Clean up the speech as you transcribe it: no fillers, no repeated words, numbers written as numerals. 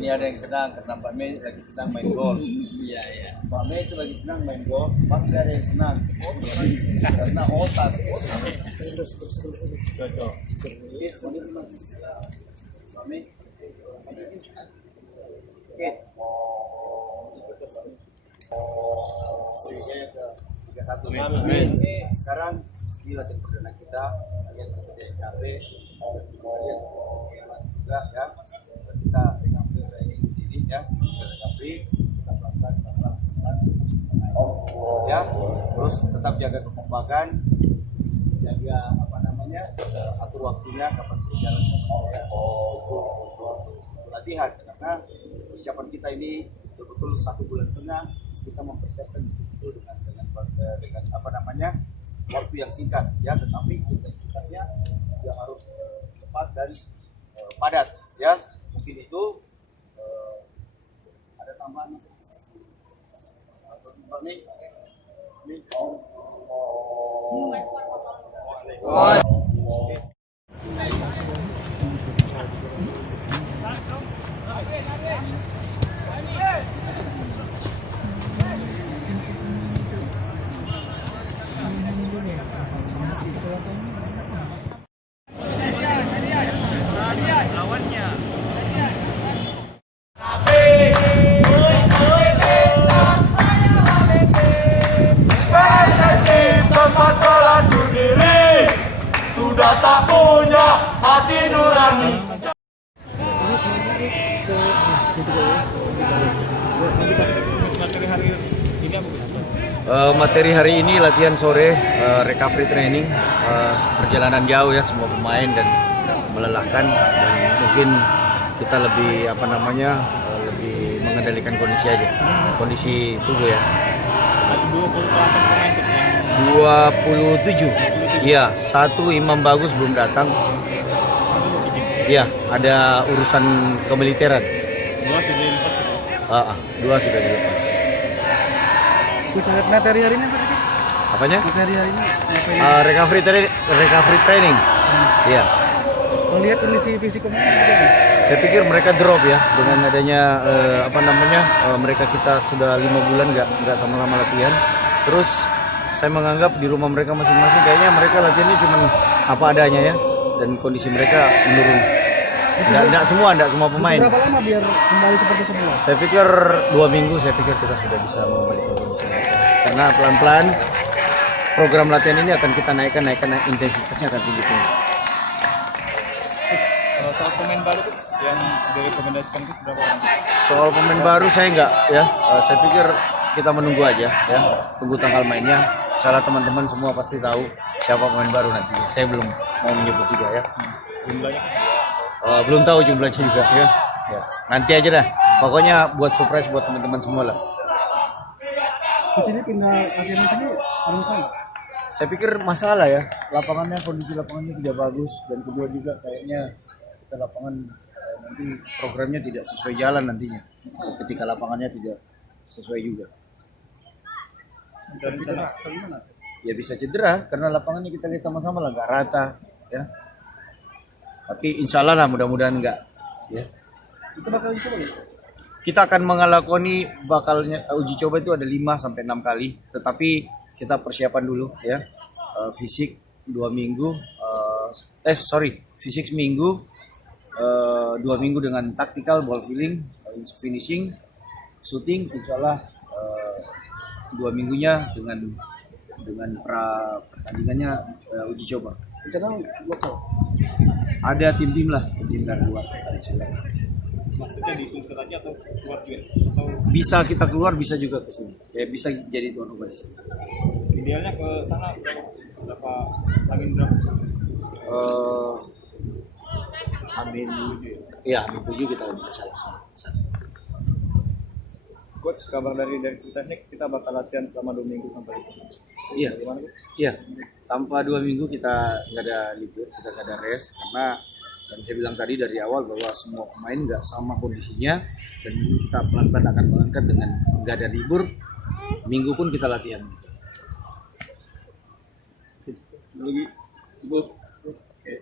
Ini ada yang sedang, karena Mbak Mei lagi sedang main gol. Iya, iya. Mbak Mei itu lagi sedang main gol, pasti ada yang senang. Karena otak. Cocok. Mbak Mei. Oke. Tiga satu. Amin. Sekarang ini latihan perdana kita. Kalian sudah capek. Kalian juga ya. Kita pegang training di sini ya, kita pelan-pelan ya, terus tetap jaga kekompakan, jaga atur waktunya, kapan jalan untuk latihan, karena persiapan kita ini betul-betul 1 bulan setengah kita mempersiapkan betul dengan waktu yang singkat ya, tetapi intensitasnya yang harus cepat dan padat ya. Mungkin itu ada tambahan lawannya. Sudah tak punya hati nurani. Materi hari ini latihan sore, recovery training, perjalanan jauh ya semua pemain dan melelahkan, dan mungkin kita lebih lebih mengendalikan kondisi aja, kondisi tubuh ya. 27. Iya, 1 Imam Bagus belum datang. Iya, ada urusan kemiliteran. 2 sudah dilepas. 2 sudah dilepas. Materi hari ini apa sih? Apanya? Materi hari ini. Recovery training. Iya. Melihat kondisi fisik pemain. Saya pikir mereka drop ya dengan adanya mereka kita sudah 5 bulan nggak sama-sama latihan. Terus saya menganggap di rumah mereka masing-masing kayaknya mereka latihannya cuma apa adanya ya, dan kondisi mereka menurun. Enggak semua pemain. Berapa lama biar kembali seperti semula? Saya pikir 2 minggu, saya pikir kita sudah bisa mengembalikan kondisi mereka. Karena pelan-pelan program latihan ini akan kita naikkan intensitasnya akan tinggi. Soal pemain baru yang direkomendasikan itu berapa orang? Soal pemain baru saya enggak ya. Saya pikir kita menunggu aja ya, tunggu tanggal mainnya. Salah teman-teman semua pasti tahu siapa pemain baru nanti. Saya belum mau menyebut juga ya. Jumlahnya? Belum tahu jumlahnya juga ya. Nanti aja dah. Pokoknya buat surprise buat teman-teman semua lah. Di sini pindah latihan di sini ada masalah? Saya pikir masalah ya. Kondisi lapangannya tidak bagus, dan kedua juga kayaknya kita lapangan nanti programnya tidak sesuai jalan nantinya. Ketika lapangannya tidak sesuai juga. Ya bisa cedera karena lapangannya kita lihat sama-sama lah nggak rata ya. Tapi insya Allah lah, mudah-mudahan enggak ya. Itu bakal dicoba ya? Kita akan uji coba itu ada 5-6 kali, tetapi kita persiapan dulu ya. Fisik 2 minggu, fisik seminggu, 2 minggu dengan taktikal, ball feeling, finishing, shooting, insya Allah 2 minggunya dengan pertandingannya uji coba. Rencana lokal. Ada tim-tim lah, tim dari luar. Maksudnya disusun aja atau keluar juga? Atau Bisa kita keluar, bisa juga ke sini. Ya bisa jadi tuan rumah. idealnya ke sana berapa angin berapa? Amin. Ya, Amin 7 kita udah bisa langsung ke sana. Coach, kabar dari teknik kita bakal latihan selama 2 minggu sampai itu. Iya, Gimana, Coach? iya. Tanpa 2 minggu kita nggak ada libur, kita nggak ada rest karena yang saya bilang tadi dari awal bahwa semua pemain nggak sama kondisinya dan kita pelan-pelan akan mengangkat dengan nggak ada libur. Minggu pun kita latihan. Lagi. Oke.